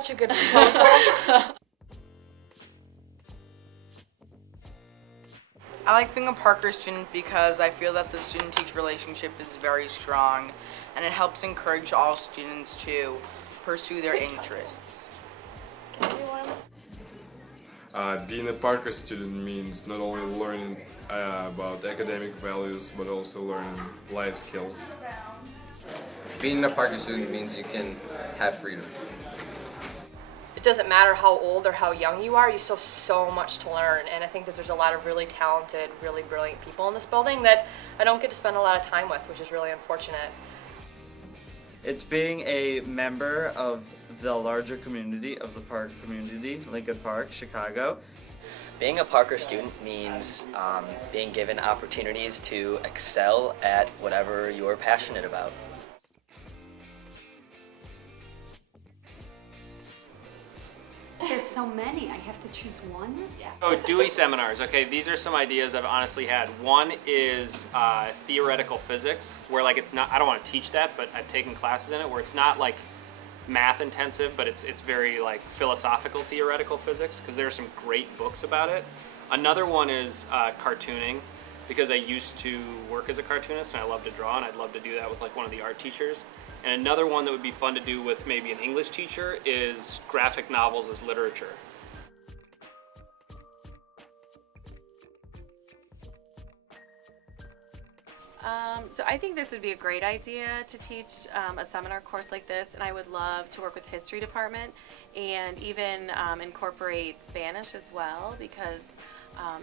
such a good proposal. I like being a Parker student because I feel that the student-teacher relationship is very strong and it helps encourage all students to pursue their interests. Being a Parker student means not only learning about academic values but also learning life skills. Being a Parker student means you can have freedom. It doesn't matter how old or how young you are, you still have so much to learn, and I think that there's a lot of really talented, really brilliant people in this building that I don't get to spend a lot of time with, which is really unfortunate. It's being a member of the larger community of the Park community, Lincoln Park, Chicago. Being a Parker student means being given opportunities to excel at whatever you're passionate about. There's so many, I have to choose one? Yeah. Oh, Dewey Seminars. Okay, these are some ideas I've honestly had. One is theoretical physics, where like it's not, I don't want to teach that, but I've taken classes in it, where it's not like math intensive, but it's very like philosophical theoretical physics, because there are some great books about it. Another one is cartooning, because I used to work as a cartoonist and I love to draw, and I'd love to do that with like one of the art teachers. And another one that would be fun to do with maybe an English teacher is graphic novels as literature. So I think this would be a great idea to teach a seminar course like this, and I would love to work with the history department and even incorporate Spanish as well, because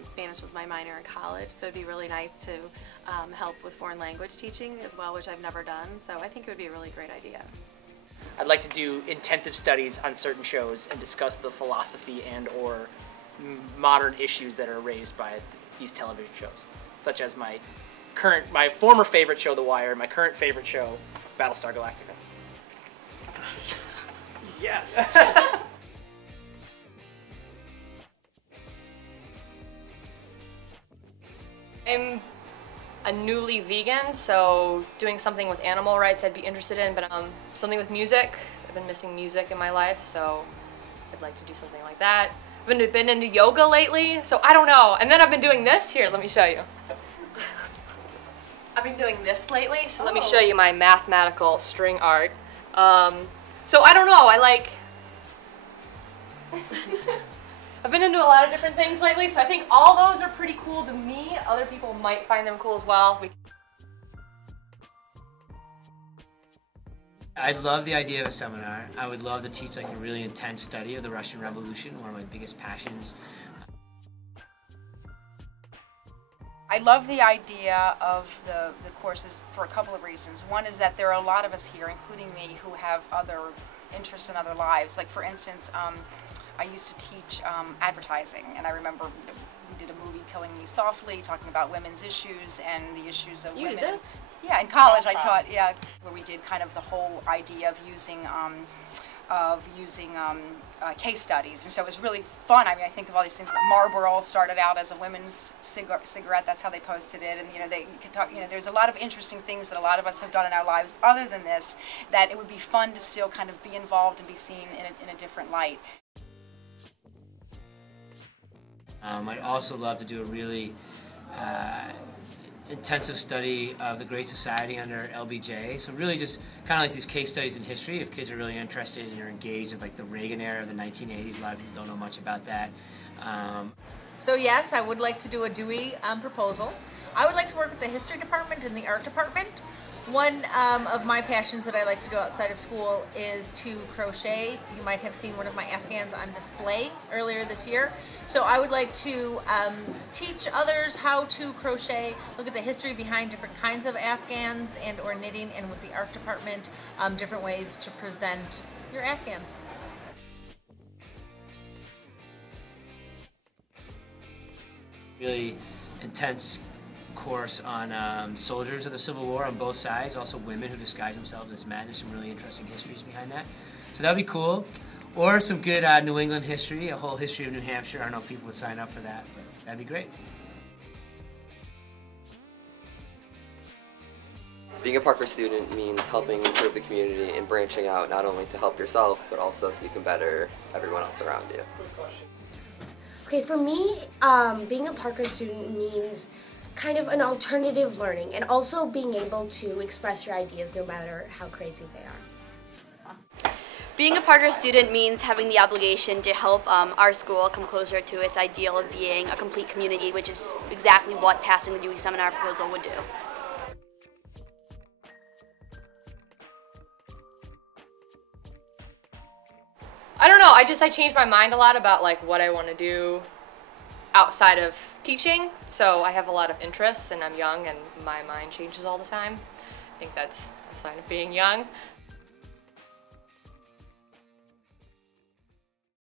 Spanish was my minor in college, so it'd be really nice to help with foreign language teaching as well, which I've never done, so I think it would be a really great idea. I'd like to do intensive studies on certain shows and discuss the philosophy and or modern issues that are raised by these television shows, such as my former favorite show, The Wire, my current favorite show, Battlestar Galactica. Yes! I'm a newly vegan, so doing something with animal rights I'd be interested in, but something with music. I've been missing music in my life, so I'd like to do something like that. I've been into yoga lately, so I don't know. And then I've been doing this. Here, let me show you. I've been doing this lately, so let me show you my mathematical string art. So I don't know, I've been into a lot of different things lately, so I think all those are pretty cool to me. Other people might find them cool as well. I love the idea of a seminar. I would love to teach like a really intense study of the Russian Revolution, one of my biggest passions. I love the idea of the courses for a couple of reasons. One is that there are a lot of us here, including me, who have other interests in other lives. Like for instance, I used to teach advertising, and I remember we did a movie, Killing Me Softly, talking about women's issues and the issues of women. You did that? Yeah, in college I taught, yeah, where we did kind of the whole idea of using case studies, and so it was really fun. I mean, I think of all these things. Marlboro started out as a women's cigarette. That's how they posted it, and you could talk. There's a lot of interesting things that a lot of us have done in our lives other than this. That it would be fun to still kind of be involved and be seen in a different light. I'd also love to do a really intensive study of the Great Society under LBJ. So really just kind of like these case studies in history, if kids are really interested and are engaged in like the Reagan era of the 1980s. A lot of people don't know much about that. So yes, I would like to do a Dewey proposal. I would like to work with the history department and the art department. One of my passions that I like to do outside of school is to crochet. You might have seen one of my Afghans on display earlier this year. So I would like to teach others how to crochet, look at the history behind different kinds of Afghans and or knitting, and with the art department, different ways to present your Afghans. Really intense course on soldiers of the Civil War on both sides, also women who disguise themselves as men. There's some really interesting histories behind that. So that would be cool. Or some good New England history, a whole history of New Hampshire. I don't know if people would sign up for that, but that'd be great. Being a Parker student means helping improve the community and branching out not only to help yourself, but also so you can better everyone else around you. Okay, for me, being a Parker student means kind of an alternative learning and also being able to express your ideas no matter how crazy they are. Being a Parker student means having the obligation to help our school come closer to its ideal of being a complete community, which is exactly what passing the Dewey Seminar proposal would do. I don't know, I changed my mind a lot about like what I want to do outside of teaching, so I have a lot of interests and I'm young and my mind changes all the time. I think that's a sign of being young.